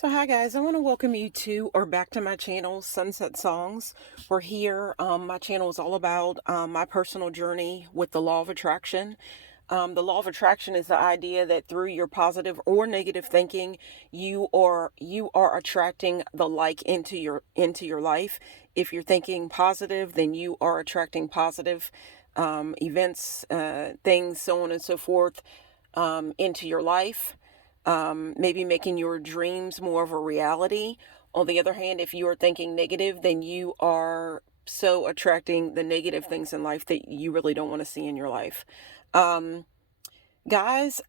So hi guys, I want to welcome you to or back to my channel, Sunset Songs. We're here. My channel is all about my personal journey with the law of attraction. The law of attraction is the idea that through your positive or negative thinking, you are attracting the like into your life. If you're thinking positive, then you are attracting positive events, things, so on and so forth, into your life, maybe making your dreams more of a reality. On the other hand, if you are thinking negative, then you are so attracting the negative things in life that you really don't want to see in your life. Um, Guys,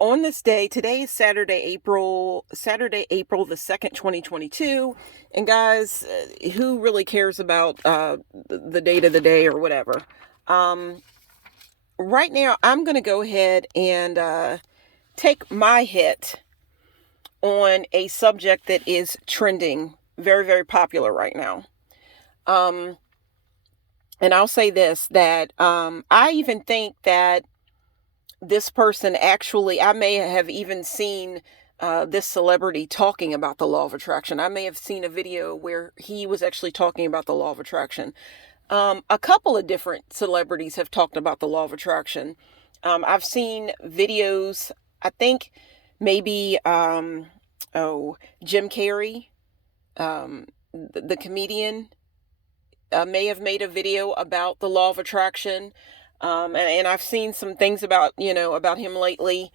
on this day, today is Saturday, April the 2nd, 2022. And guys, who really cares about the date of the day or whatever? Um, right now, I'm going to go ahead and take my hit on a subject that is trending, very, very popular right now. Um, and I'll say this, that I even think that this person actually, I may have even seen this celebrity talking about the law of attraction. I may have seen a video where he was actually talking about the law of attraction. A couple of different celebrities have talked about the law of attraction. I've seen videos, I think maybe, Jim Carrey, the comedian, may have made a video about the law of attraction. And I've seen some things about him lately,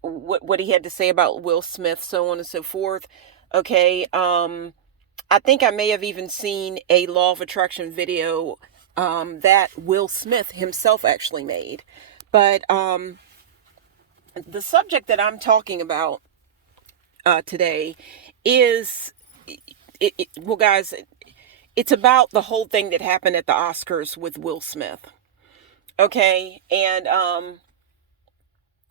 what he had to say about Will Smith, so on and so forth. Okay. I think I may have even seen a law of attraction video that Will Smith himself actually made. But the subject that I'm talking about today is, well, guys, it's about the whole thing that happened at the Oscars with Will Smith. Okay. And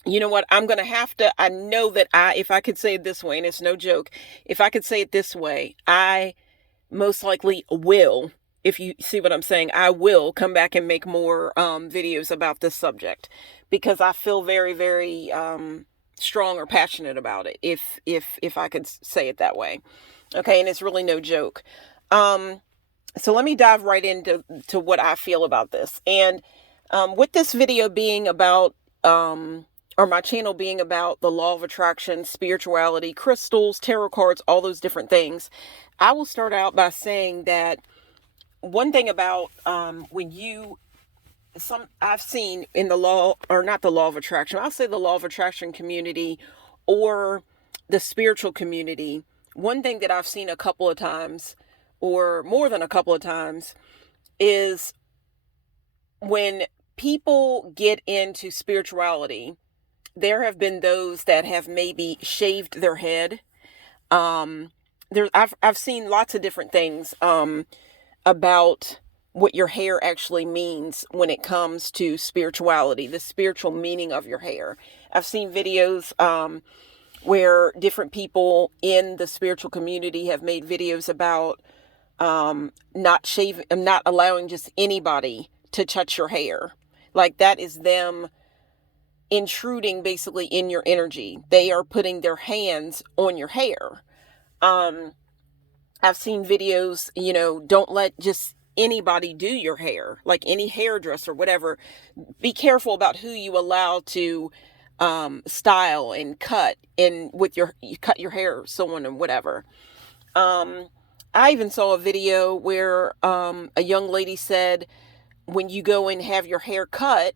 you know what? I'm going to have to, I know that if I could say it this way, and it's no joke, if I could say it this way, I most likely will, if you see what I'm saying, I will come back and make more videos about this subject, because I feel very, very strong or passionate about it, if I could say it that way. Okay. And it's really no joke. So let me dive right into what I feel about this. And with this video being about, or my channel being about the law of attraction, spirituality, crystals, tarot cards, all those different things, I will start out by saying that one thing about I've seen in the law, or not the law of attraction, I'll say the law of attraction community or the spiritual community. One thing that I've seen a couple of times, or more than a couple of times, is when people get into spirituality, there have been those that have maybe shaved their head. I've seen lots of different things about what your hair actually means when it comes to spirituality, the spiritual meaning of your hair. I've seen videos where different people in the spiritual community have made videos about not allowing just anybody to touch your hair. Like, that is them intruding basically in your energy. They are putting their hands on your hair. I've seen videos, don't let just anybody do your hair, like any hairdresser, whatever. Be careful about who you allow to style and cut you cut your hair, so on and whatever. I even saw a video where a young lady said, when you go and have your hair cut,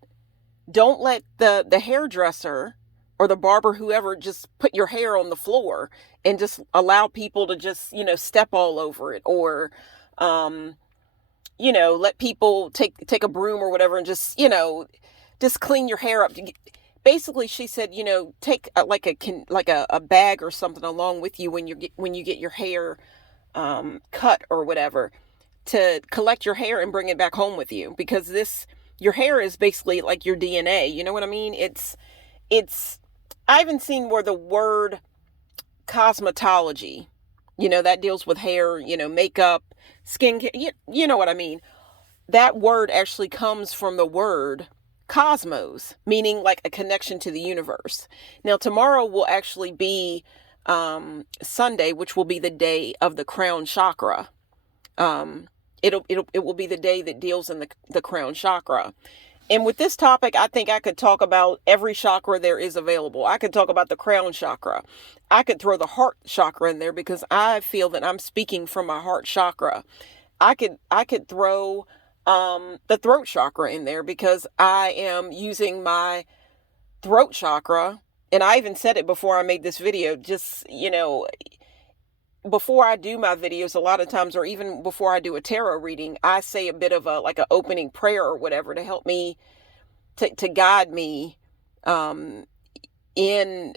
don't let the hairdresser or the barber, whoever, just put your hair on the floor and just allow people to just, step all over it, or, let people take a broom or whatever and just clean your hair up. Basically, she said, take a bag or something along with you when you get your hair cut or whatever, to collect your hair and bring it back home with you, because your hair is basically like your DNA. You know what I mean? I haven't seen where the word cosmetology, that deals with hair, makeup, skin, you know what I mean? That word actually comes from the word cosmos, meaning like a connection to the universe. Now, tomorrow will actually be Sunday, which will be the day of the crown chakra. It will be the day that deals in the crown chakra. And with this topic, I think I could talk about every chakra there is available. I could talk about the crown chakra. I could throw the heart chakra in there because I feel that I'm speaking from my heart chakra. I could throw the throat chakra in there because I am using my throat chakra. And I even said it before I made this video, just, before I do my videos, a lot of times, or even before I do a tarot reading, I say a bit of like an opening prayer or whatever to help me, to guide me, in,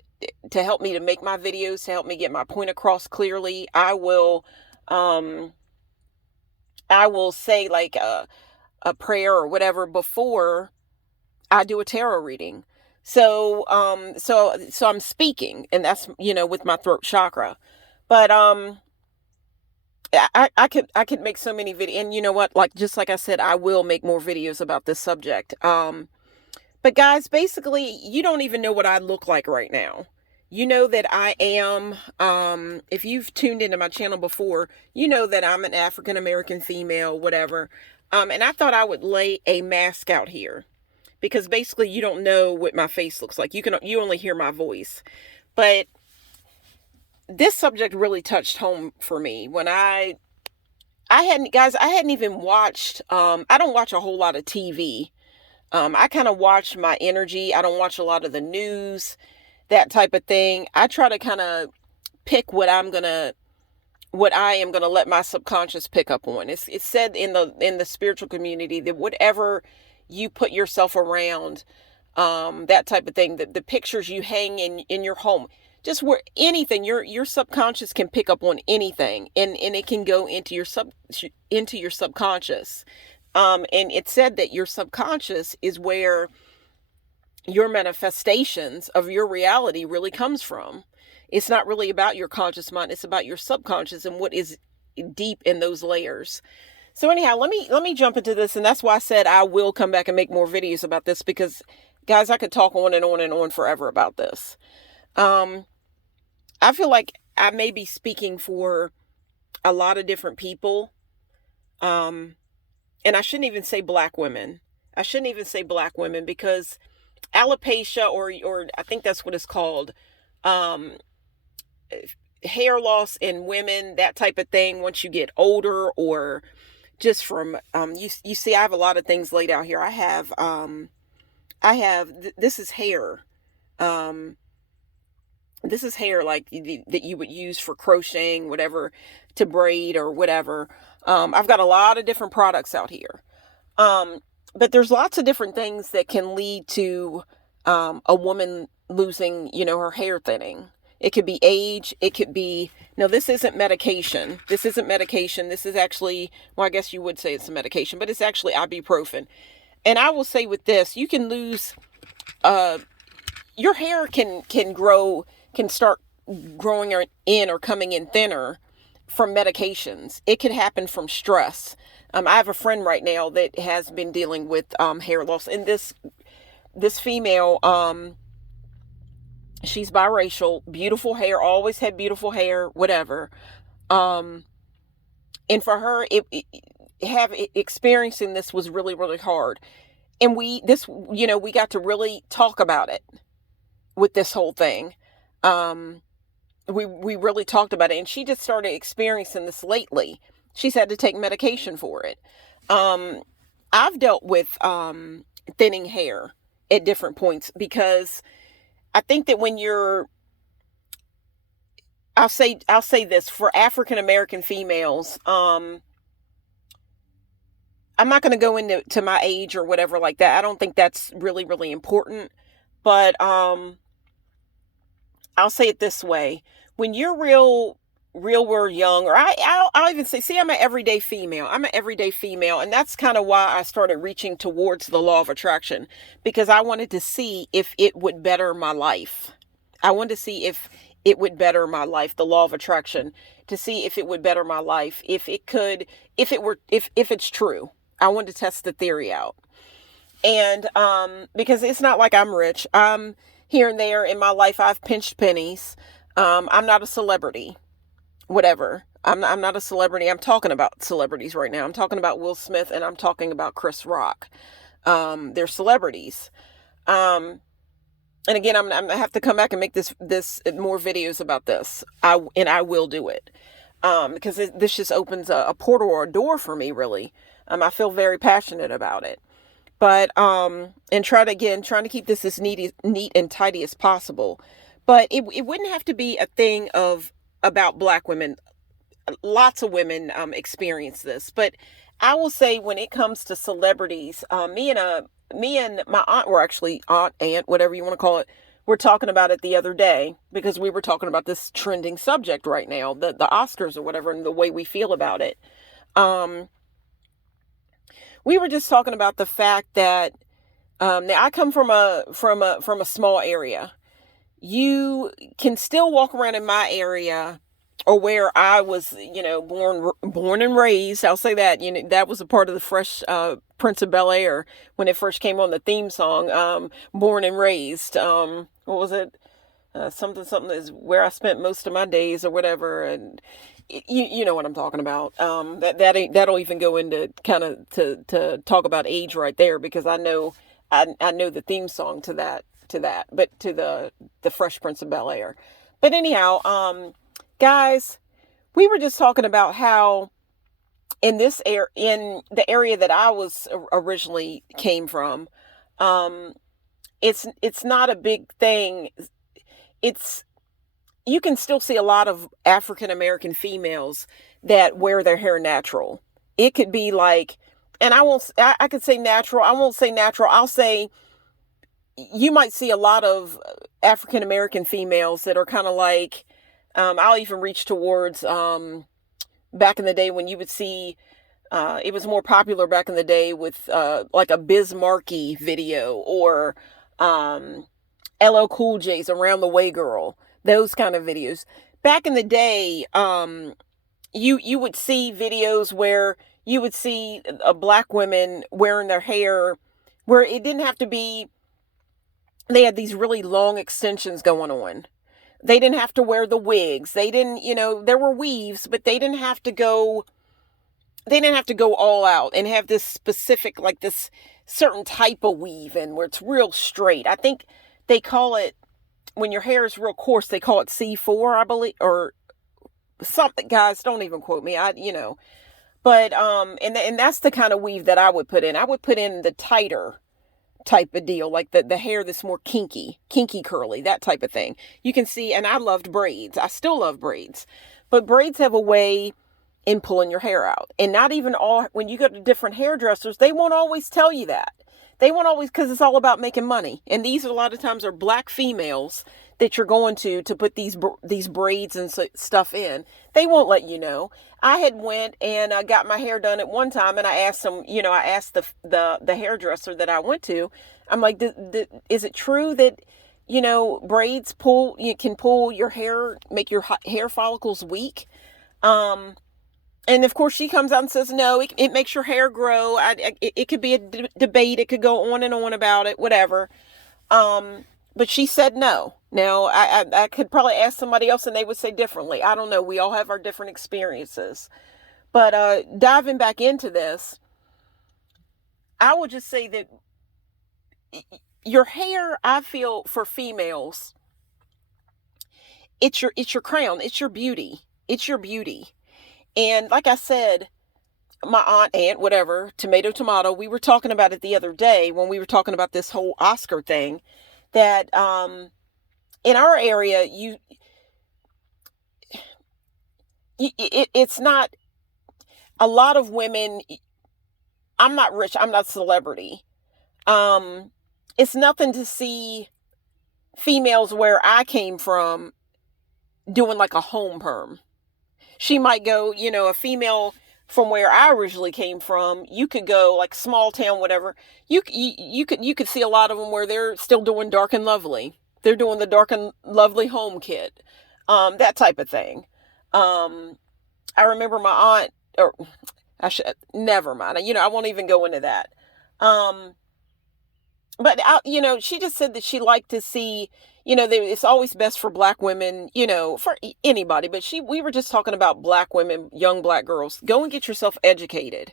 to help me to make my videos, to help me get my point across clearly. I will say like a prayer or whatever before I do a tarot reading. So I'm speaking, and that's, with my throat chakra. But I could make so many videos, and you know what? Just like I said, I will make more videos about this subject. But guys, basically, you don't even know what I look like right now. You know that I am, if you've tuned into my channel before, you know that I'm an African American female, whatever. And I thought I would lay a mask out here because basically you don't know what my face looks like. You only hear my voice. But this subject really touched home for me when I hadn't even watched, I don't watch a whole lot of TV. I kind of watch my energy. I don't watch a lot of the news, that type of thing. I try to kind of pick what I am gonna let my subconscious pick up on. It's said in the spiritual community that whatever you put yourself around, that type of thing, the pictures you hang in your home, just where anything, your subconscious can pick up on anything, and it can go into your subconscious. And it's said that your subconscious is where your manifestations of your reality really comes from. It's not really about your conscious mind. It's about your subconscious and what is deep in those layers. So anyhow, let me jump into this. And that's why I said I will come back and make more videos about this, because guys, I could talk on and on and on forever about this. I feel like I may be speaking for a lot of different people. And I shouldn't even say black women. I shouldn't even say black women, because alopecia, or I think that's what it's called, hair loss in women, that type of thing, once you get older, or just from, you see, I have a lot of things laid out here. I have, this is hair. This is hair like that you would use for crocheting, whatever, to braid or whatever. I've got a lot of different products out here. But there's lots of different things that can lead to a woman losing, her hair thinning. It could be age. It could be, no, this isn't medication. This isn't medication. This is actually, well, I guess you would say it's a medication, but it's actually ibuprofen. And I will say with this, you can lose, your hair can start growing in or coming in thinner from medications. It could happen from stress. I have a friend right now that has been dealing with hair loss, and this female, she's biracial, beautiful hair, always had beautiful hair, whatever. And for her, experiencing this was really, really hard. And we got to really talk about it with this whole thing. We really talked about it, and she just started experiencing this lately. She's had to take medication for it. I've dealt with thinning hair at different points, because I think that when I'll say this for African American females, I'm not going to go into my age or whatever like that. I don't think that's really, really important. But I'll say it this way: when you're real young, or I'll even say, see, I'm an everyday female. And that's kind of why I started reaching towards the law of attraction, because I wanted to see if it would better my life. I wanted to see if it would better my life, the law of attraction, to see if it would better my life, if it's true. I wanted to test the theory out. And because it's not like I'm rich. Here and there in my life, I've pinched pennies. I'm not a celebrity, whatever. I'm not a celebrity. I'm talking about celebrities right now. I'm talking about Will Smith and I'm talking about Chris Rock. They're celebrities. Um, and again, I'm I have to come back and make this more videos about this. I will do it. Because this just opens a portal or a door for me, really. I feel very passionate about it. But and trying to keep this as neat and tidy as possible. But it wouldn't have to be a thing of about black women. Lots of women experience this, but I will say when it comes to celebrities, me and my aunt were actually aunt, whatever you want to call it. We're talking about it the other day because we were talking about this trending subject right now, the Oscars or whatever, and the way we feel about it. Um, we were just talking about the fact that now I come from a small area. You can still walk around in my area or where I was, born and raised. I'll say that, that was a part of the Fresh Prince of Bel-Air when it first came on, the theme song, Born and Raised. What was it? Something is where I spent most of my days or whatever. And you know what I'm talking about. That'll even go into kind of to talk about age right there, because I know the theme song but to the Fresh Prince of Bel-Air. But anyhow, guys, we were just talking about how in the area that I was originally came from, it's not a big thing. It's You can still see a lot of African American females that wear their hair natural. It could be like, and I could say natural. I won't say natural. I'll say you might see a lot of African American females that are kind of like, I'll even reach towards, back in the day when you would see, it was more popular back in the day with, like a Biz Markie video or, LL Cool J's Around the Way Girl, those kind of videos. Back in the day, you would see videos where you would see black women wearing their hair where it didn't have to be, they had these really long extensions going on. They didn't have to wear the wigs. They didn't, there were weaves, but they didn't have to go all out and have this specific, like this certain type of weave and where it's real straight. I think they call it, when your hair is real coarse, they call it C4, I believe, or something. Guys, don't even quote me. But and that's the kind of weave that I would put in. I would put in the tighter type of deal, like the hair that's more kinky curly, that type of thing. You can see, and I loved braids. I still love braids. But braids have a way in pulling your hair out. And not even all, when you go to different hairdressers, they won't always tell you that. They won't always, because it's all about making money. And these a lot of times are black females that you're going to put these braids and stuff in. They won't let you know. I had went and got my hair done at one time, and I asked them, I asked the hairdresser that I went to, I'm like, is it true that, braids can pull your hair, make your hair follicles weak? And of course, she comes out and says, no, it makes your hair grow. It could be a debate. It could go on and on about it, whatever. But she said no. Now, I could probably ask somebody else and they would say differently. I don't know. We all have our different experiences. But diving back into this, I would just say that your hair, I feel, for females, it's your crown. It's your beauty. It's your beauty. And like I said, my aunt, whatever, tomato, we were talking about it the other day when we were talking about this whole Oscar thing, that in our area, it's not a lot of women. I'm not rich. I'm not a celebrity. It's nothing to see females where I came from doing like a home perm. She might go, a female from where I originally came from, you could go like small town, whatever. You could see a lot of them where they're still doing Dark and Lovely. They're doing the Dark and Lovely home kit, that type of thing. I remember my aunt, or I should, never mind. I won't even go into that. but she just said that she liked to see, it's always best for black women, for anybody, but we were just talking about black women, young black girls, go and get yourself educated.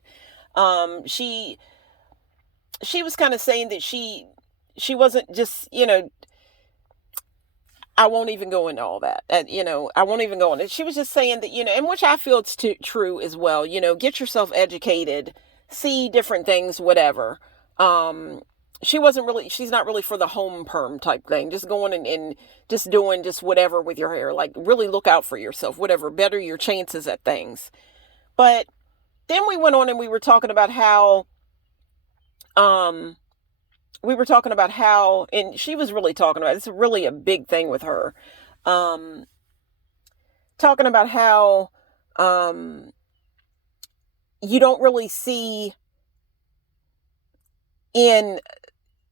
She was kind of saying that she wasn't just, I won't even go into all that. I won't even go into it. She was just saying that, and which I feel it's true as well. Get yourself educated, see different things, whatever. She's not really for the home perm type thing. Just going and just doing just whatever with your hair. Like, really look out for yourself, whatever, better your chances at things. But then we went on and we were talking about how, and she was really talking about, it's really a big thing with her. Talking about how, you don't really see in,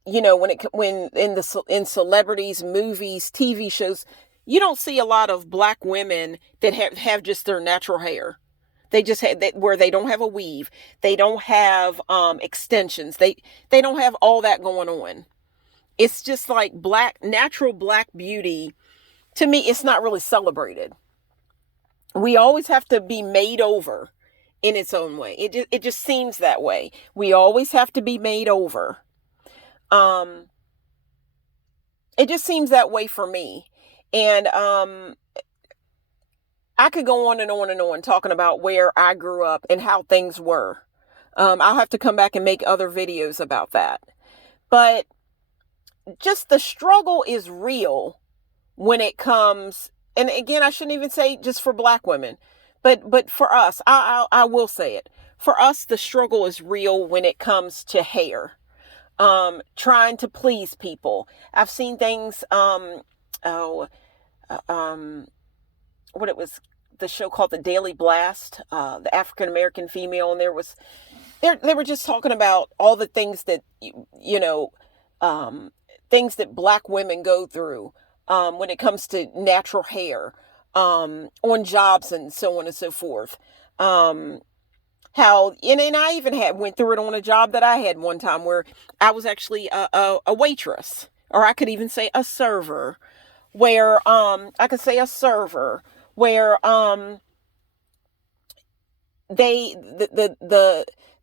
in celebrities, movies, TV shows, you don't see a lot of black women that have just their natural hair. They just have that, where they don't have a weave. They don't have extensions. They don't have all that going on. It's just like natural black beauty. To me, it's not really celebrated. We always have to be made over in its own way. It just seems that way. We always have to be made over. It just seems that way for me. And I could go on and on and on talking about where I grew up and how things were. I'll have to come back and make other videos about that. But just the struggle is real when it comes, and again, I shouldn't even say just for black women, but for us, I will say it. For us, the struggle is real when it comes to hair. Trying to please people. I've seen things, what it was, the show called The Daily Blast, the African American female, and they were just talking about all the things that, things that black women go through, when it comes to natural hair, on jobs and so on and so forth. How, and I even went through it on a job that I had one time where I was actually a waitress, or I could even say a server, where, where,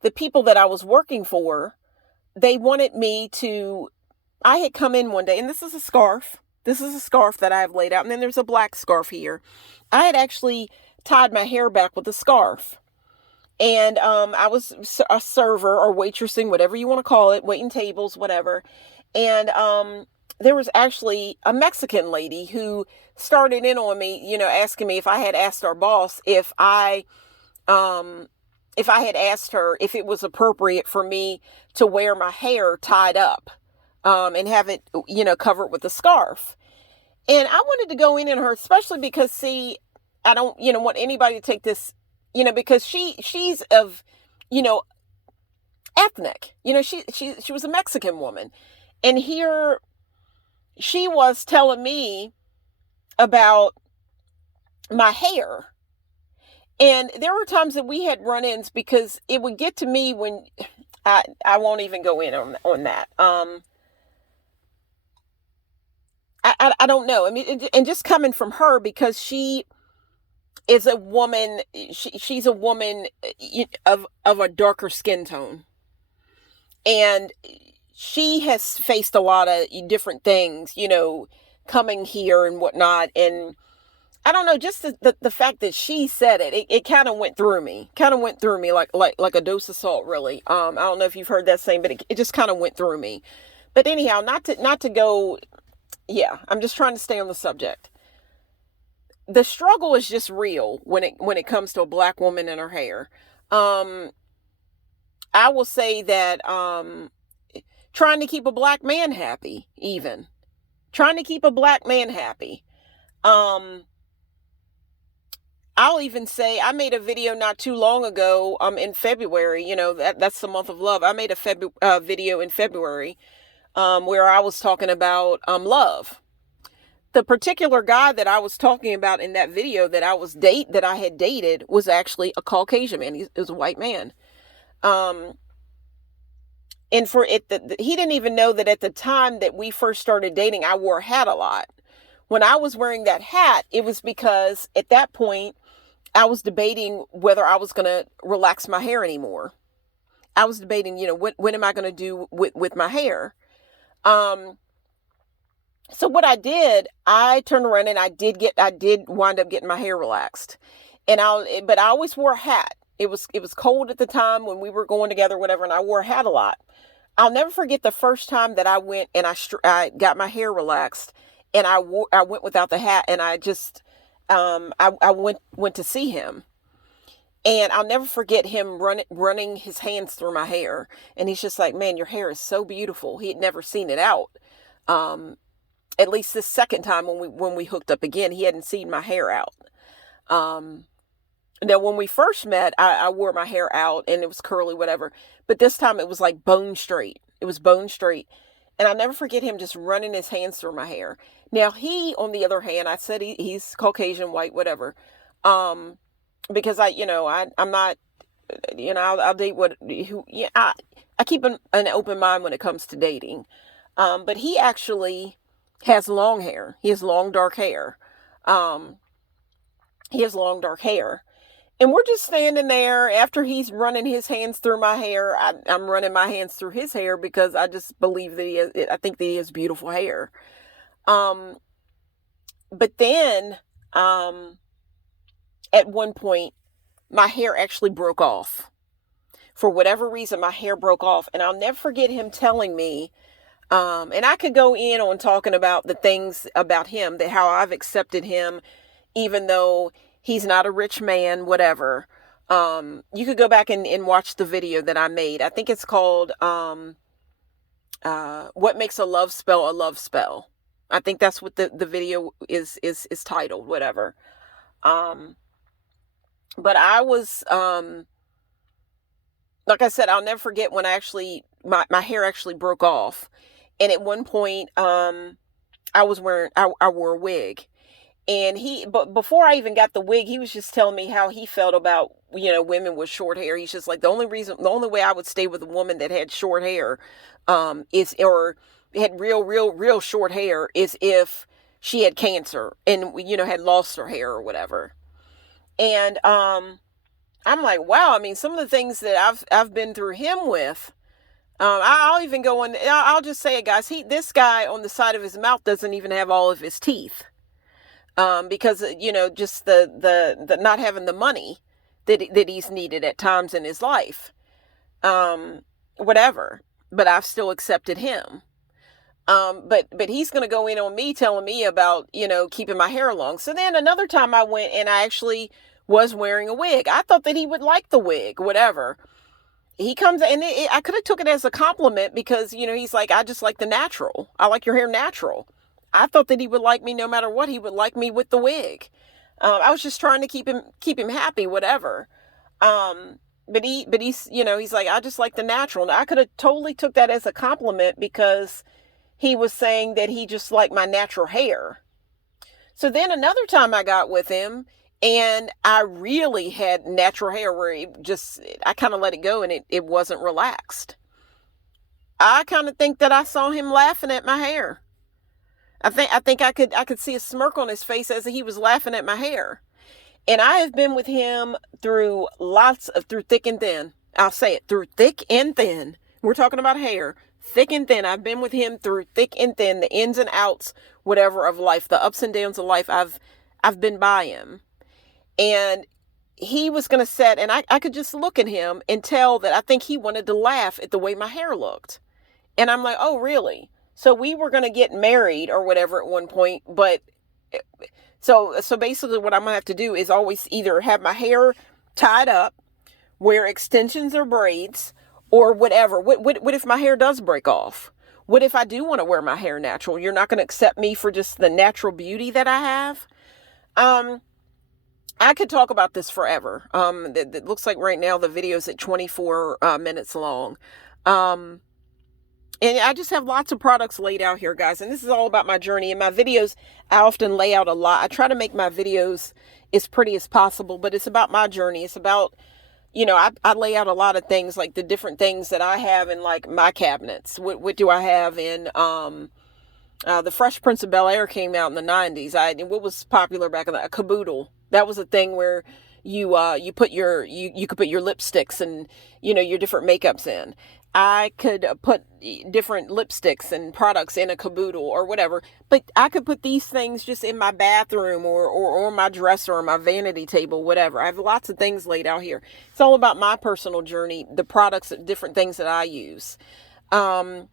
the people that I was working for, they wanted me to, I had come in one day, and this is a scarf that I have laid out, and then there's a black scarf here. I had actually tied my hair back with a scarf. And I was a server or waitressing, whatever you want to call it, waiting tables, whatever. And there was actually a Mexican lady who started in on me, asking me if I had asked our boss if I had asked her if it was appropriate for me to wear my hair tied up, and have it, covered with a scarf. And I wanted to go in on her, especially because, see, I don't, want anybody to take this, because she's of, ethnic, she was a Mexican woman. And here she was telling me about my hair. And there were times that we had run-ins because it would get to me when I won't even go in on that. I don't know. I mean, and just coming from her, because she is a woman, she's a woman of a darker skin tone. And she has faced a lot of different things, coming here and whatnot. And I don't know, just the fact that she said it kind of went through me. Like a dose of salt, really. I don't know if you've heard that saying, but it just kind of went through me. But anyhow, not to go, yeah, I'm just trying to stay on the subject. The struggle is just real when it comes to a black woman and her hair. I will say that trying to keep a black man happy, even trying to keep a black man happy. I'll even say I made a video not too long ago, in February. That's the month of love. I made a video in February, where I was talking about love. The particular guy that I was talking about in that video that I had dated was actually a Caucasian man. He was a white man. And for it, he didn't even know that at the time that we first started dating, I wore a hat a lot. When I was wearing that hat, it was because at that point, I was debating whether I was going to relax my hair anymore. I was debating, what am I going to do with my hair? So what I did, I turned around and I did wind up getting my hair relaxed. But I always wore a hat. It was cold at the time when we were going together, whatever, and I wore a hat a lot. I'll never forget the first time that I went and I got my hair relaxed, and I went without the hat, and I just I went to see him, and I'll never forget him running his hands through my hair, and he's just like, "Man, your hair is so beautiful." He had never seen it out. At least this second time when we hooked up again, he hadn't seen my hair out. Now, when we first met, I wore my hair out and it was curly, whatever. But this time it was like bone straight. It was bone straight. And I'll never forget him just running his hands through my hair. Now, he, on the other hand, I said he's Caucasian, white, whatever. Because I'm not, I'll date I keep an open mind when it comes to dating. But he actually has long hair. He has long, dark hair. And we're just standing there after he's running his hands through my hair. I'm running my hands through his hair because I just believe that I think that he has beautiful hair. But then, at one point, my hair actually broke off. For whatever reason, my hair broke off. And I'll never forget him telling me, and I could go in on talking about the things about him, that how I've accepted him, even though he's not a rich man, whatever. You could go back and watch the video that I made. I think it's called, What Makes a Love Spell. I think that's what the video is titled, whatever. But I was, like I said, I'll never forget when my hair actually broke off. And at one point, I wore a wig. And but before I even got the wig, he was just telling me how he felt about, women with short hair. He's just like, the only way I would stay with a woman that had short hair, or had real short hair is if she had cancer and, had lost her hair or whatever. And, I'm like, wow, I mean, some of the things that I've been through him with, I'll even go on, I'll just say it, guys. This guy on the side of his mouth doesn't even have all of his teeth. Because, just the not having the money that he's needed at times in his life. Whatever. But I've still accepted him. But he's going to go in on me, telling me about, keeping my hair long. So then another time I went and I actually was wearing a wig. I thought that he would like the wig, whatever. He comes and I could have took it as a compliment because, he's like, I just like the natural. I like your hair natural. I thought that he would like me no matter what. He would like me with the wig. I was just trying to keep him happy, whatever. But he's, he's like, I just like the natural. Now, I could have totally took that as a compliment because he was saying that he just liked my natural hair. So then another time I got with him and I really had natural hair where I kind of let it go and it wasn't relaxed. I kind of think that I saw him laughing at my hair. I think I could see a smirk on his face as he was laughing at my hair. And I have been with him through thick and thin. I'll say it, through thick and thin. We're talking about hair, thick and thin. I've been with him through thick and thin, the ins and outs, whatever of life, the ups and downs of life. I've been by him. And he was going to sit, and I could just look at him and tell that I think he wanted to laugh at the way my hair looked. And I'm like, oh, really? So we were going to get married or whatever at one point, but so basically what I'm going to have to do is always either have my hair tied up, wear extensions or braids, or whatever. What if my hair does break off? What if I do want to wear my hair natural? You're not going to accept me for just the natural beauty that I have? I could talk about this forever. It looks like right now the video is at 24 minutes long. And I just have lots of products laid out here, guys. And this is all about my journey. In my videos, I often lay out a lot. I try to make my videos as pretty as possible, but it's about my journey. It's about, I lay out a lot of things, like the different things that I have in like my cabinets. What do I have in, the Fresh Prince of Bel-Air came out in the 90s. What was popular back in a caboodle. That was a thing where you put you could put your lipsticks and your different makeups in. I could put different lipsticks and products in a caboodle or whatever, but I could put these things just in my bathroom or my dresser or my vanity table, whatever. I have lots of things laid out here. It's all about my personal journey, the products, different things that I use. For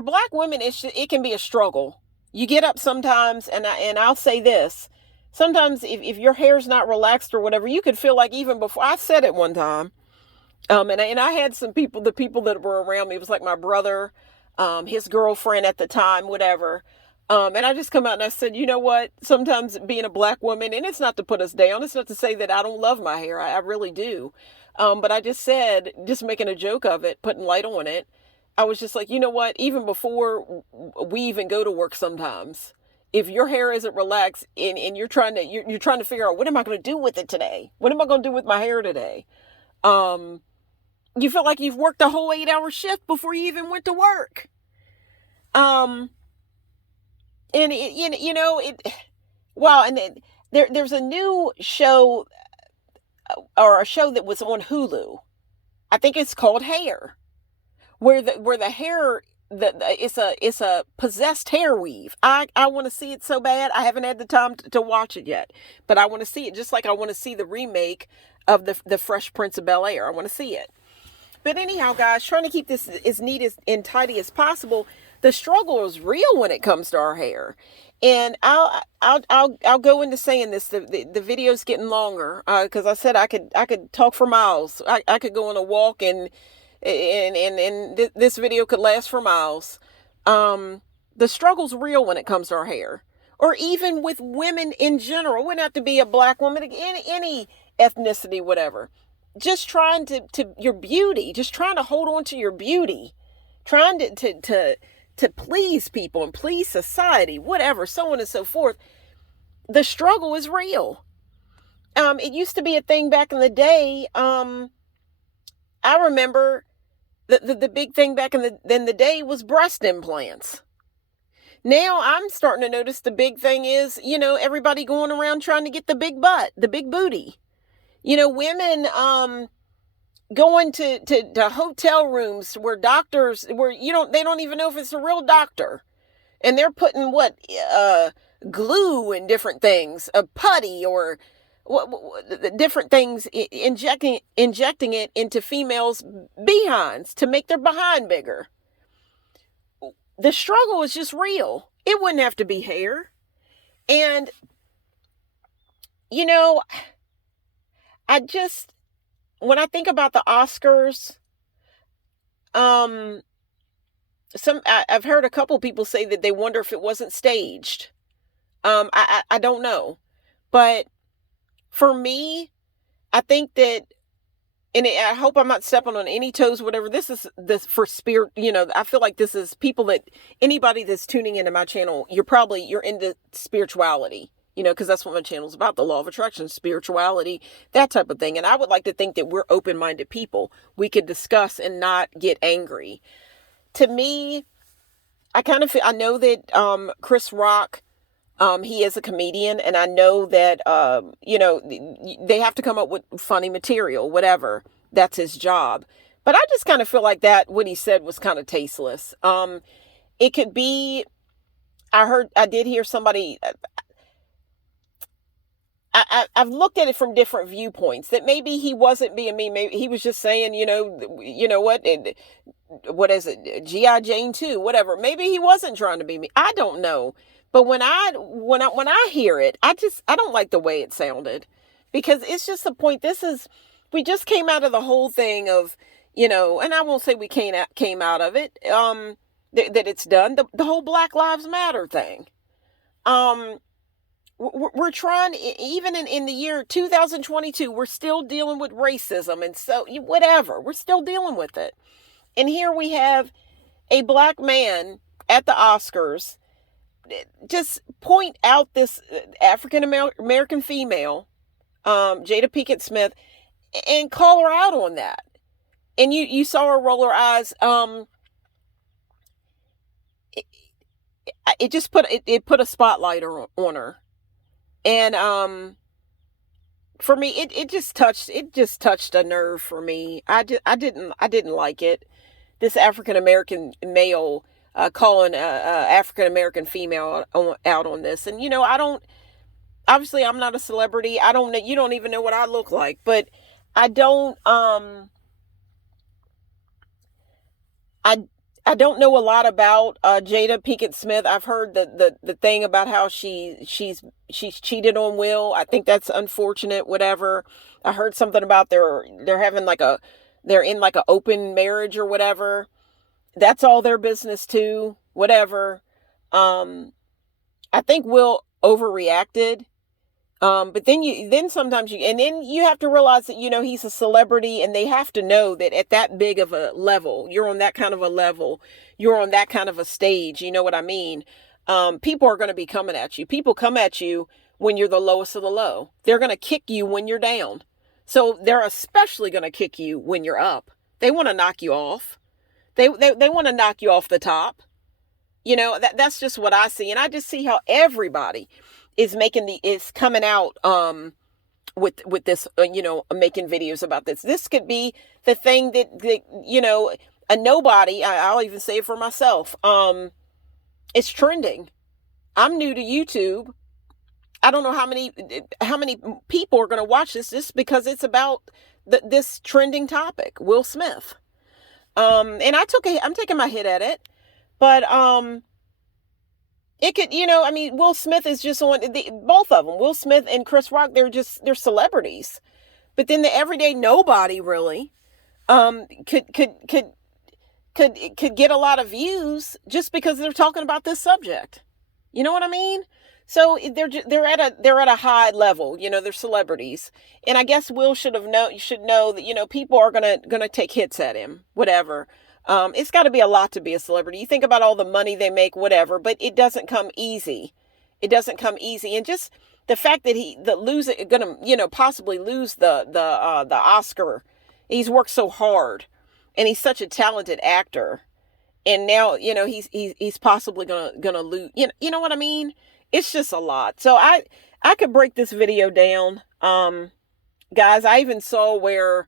Black women, it can be a struggle. You get up sometimes, and I'll say this: sometimes if your hair's not relaxed or whatever, you could feel like, even before I said it one time. And I had some people, the people that were around me, it was like my brother, his girlfriend at the time, whatever. And I just come out and I said, you know what? Sometimes being a Black woman, and it's not to put us down, it's not to say that I don't love my hair. I really do. But I just said, just making a joke of it, putting light on it. I was just like, you know what? Even before we even go to work, sometimes, if your hair isn't relaxed and you're trying to figure out, what am I going to do with it today? What am I going to do with my hair today? You feel like you've worked a whole 8-hour shift before you even went to work. And wow. And there's a new show, or a show that was on Hulu. I think it's called Hair, where the hair, it's a possessed hair weave. I want to see it so bad. I haven't had the time to watch it yet, but I want to see it, just like I want to see the remake of the Fresh Prince of Bel-Air. I want to see it. But anyhow, guys, trying to keep this as neat and tidy as possible. The struggle is real when it comes to our hair, and I'll go into saying this. The video's getting longer because I said I could talk for miles. I could go on a walk and this video could last for miles. The struggle's real when it comes to our hair, or even with women in general. It wouldn't have to be a Black woman, any ethnicity, whatever. Just trying to your beauty, just trying to hold on to your beauty, trying to please people and please society, whatever, so on and so forth. The struggle is real. It used to be a thing back in the day. I remember the big thing back in the day was breast implants. Now I'm starting to notice the big thing is, everybody going around trying to get the big butt, the big booty. Women going to hotel rooms where doctors, where they don't even know if it's a real doctor, and they're putting glue and different things, a putty or different things, injecting it into females' behinds to make their behind bigger. The struggle is just real. It wouldn't have to be hair. And when I think about the Oscars, I've heard a couple people say that they wonder if it wasn't staged. I don't know, but for me, I think that, and I hope I'm not stepping on any toes, whatever. This for spirit, I feel like this is anybody that's tuning into my channel, you're into spirituality. Because that's what my channel is about, the law of attraction, spirituality, that type of thing. And I would like to think that we're open-minded people. We could discuss and not get angry. To me, I kind of feel, I know that Chris Rock, he is a comedian, and I know that, they have to come up with funny material, whatever. That's his job. But I just kind of feel like what he said was kind of tasteless. It could be, I did hear somebody, I've looked at it from different viewpoints, that maybe he wasn't being mean. Maybe he was just saying, what is it? G.I. Jane 2, whatever. Maybe he wasn't trying to be mean. I don't know. But when I hear it, I don't like the way it sounded, because it's just the point. We just came out of the whole thing of, and I won't say we came out of it, that it's done. The whole Black Lives Matter thing. We're trying, even in the year 2022, we're still dealing with racism. And so whatever, we're still dealing with it. And here we have a Black man at the Oscars just point out this African American female Jada Pinkett Smith, and call her out on that. And you saw her roll her eyes. It, it just put a spotlight on her. And for me, it just touched a nerve for me. I didn't like it. This African American male calling African American female out on this. And I don't, obviously I'm not a celebrity. I don't know, you don't even know what I look like, but I don't I don't know a lot about Jada Pinkett Smith. I've heard the thing about how she's cheated on Will. I think that's unfortunate. Whatever. I heard something about they're having they're in like an open marriage or whatever. That's all their business too. Whatever. I think Will overreacted. But then sometimes and then you have to realize that, he's a celebrity, and they have to know that at that big of a level, you're on that kind of a level, you're on that kind of a stage. You know what I mean? People are going to be coming at you. People come at you when you're the lowest of the low. They're going to kick you when you're down. So they're especially going to kick you when you're up. They want to knock you off. They want to knock you off the top. That's just what I see. And I just see how everybody is coming out with this, making videos about this. This could be the thing that a nobody, I'll even say it for myself, it's trending. I'm new to YouTube. I don't know how many people are going to watch this just because it's about this trending topic, Will Smith. And I'm taking my hit at it, but it could, Will Smith is just on both of them. Will Smith and Chris Rock, they're celebrities. But then the everyday nobody really could get a lot of views just because they're talking about this subject. You know what I mean? So they're at a high level. They're celebrities. And I guess Will should know that, people are gonna take hits at him, whatever. It's got to be a lot to be a celebrity. You think about all the money they make, whatever, but it doesn't come easy. It doesn't come easy. And just the fact that possibly lose the Oscar. He's worked so hard, and he's such a talented actor. And now, he's possibly gonna lose. You know what I mean? It's just a lot. So I could break this video down. Guys, I even saw where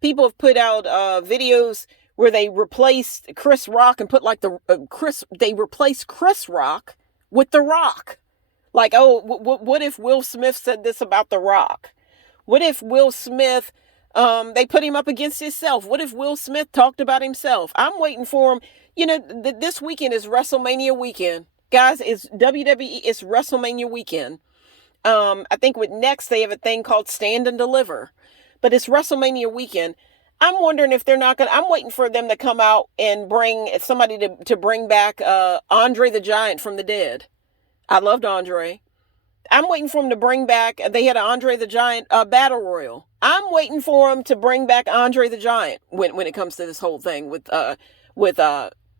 people have put out videos where they replaced Chris Rock and put they replaced Chris Rock with The Rock. Like, oh, what if Will Smith said this about The Rock? What if Will Smith, they put him up against himself? What if Will Smith talked about himself? I'm waiting for him. This weekend is WrestleMania weekend. Guys, it's WWE, it's WrestleMania weekend. I think with next they have a thing called Stand and Deliver, but it's WrestleMania weekend. I'm wondering if they're not I'm waiting for them to come out and bring somebody to bring back, Andre the Giant from the dead. I loved Andre. I'm waiting for them to bring back, they had an Andre the Giant, Battle Royal. I'm waiting for them to bring back Andre the Giant when it comes to this whole thing with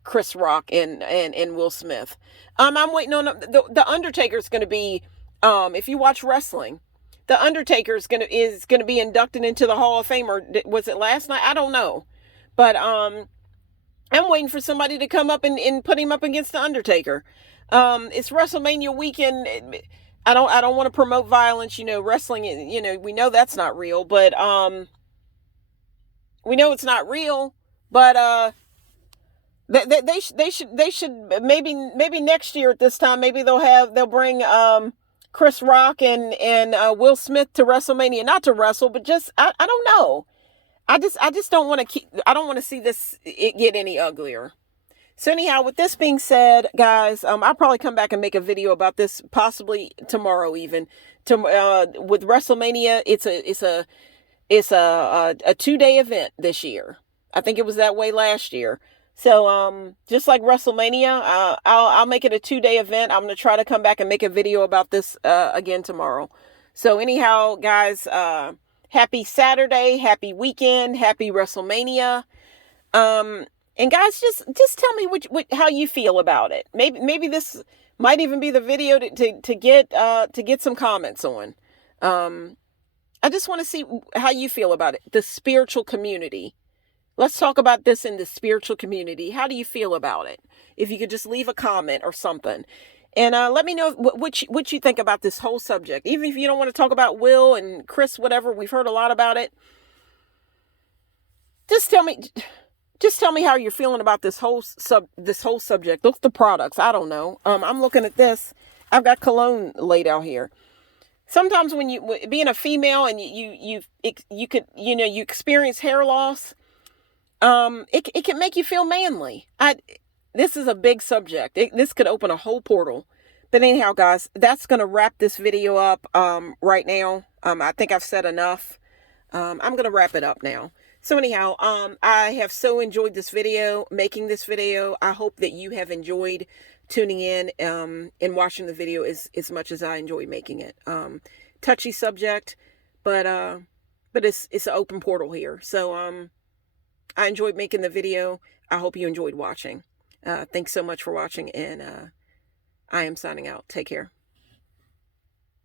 Chris Rock and Will Smith. I'm waiting on the Undertaker's going to be, if you watch wrestling, the Undertaker is going to be inducted into the Hall of Fame, or was it last night? I don't know. But I'm waiting for somebody to come up and put him up against the Undertaker. It's WrestleMania weekend. I don't want to promote violence, wrestling, we know that's not real, but we know it's not real, but they should maybe next year at this time, maybe they'll bring Chris Rock and Will Smith to WrestleMania, not to wrestle, but just I don't know. I just don't want to see it get any uglier. So anyhow, with this being said, guys, I'll probably come back and make a video about this possibly tomorrow even. With WrestleMania, it's a 2-day event this year. I think it was that way last year. So just like WrestleMania, I'll make it a 2-day event. I'm going to try to come back and make a video about this again tomorrow. So anyhow, guys, happy Saturday, happy weekend, happy WrestleMania. And guys, just tell me how you feel about it. Maybe this Might even be the video to get some comments on. I just want to see how you feel about it. The spiritual community. Let's talk about this in the spiritual community. How do you feel about it? If you could just leave a comment or something. And let me know what you think about this whole subject. Even if you don't want to talk about Will and Chris, whatever, we've heard a lot about it. Just tell me how you're feeling about this whole subject. Look at the products. I don't know. I'm looking at this. I've got cologne laid out here. Sometimes when you being a female and you experience hair loss, it can make you feel manly. This is a big subject. This could open a whole portal. But anyhow, guys, that's going to wrap this video up right now. I think I've said enough. I'm going to wrap it up now. So anyhow, I have so enjoyed this video, making this video. I hope that you have enjoyed tuning in and watching the video as much as I enjoy making it. Touchy subject, but it's an open portal here. So I enjoyed making the video. I hope you enjoyed watching. Thanks so much for watching, and I am signing out. Take care.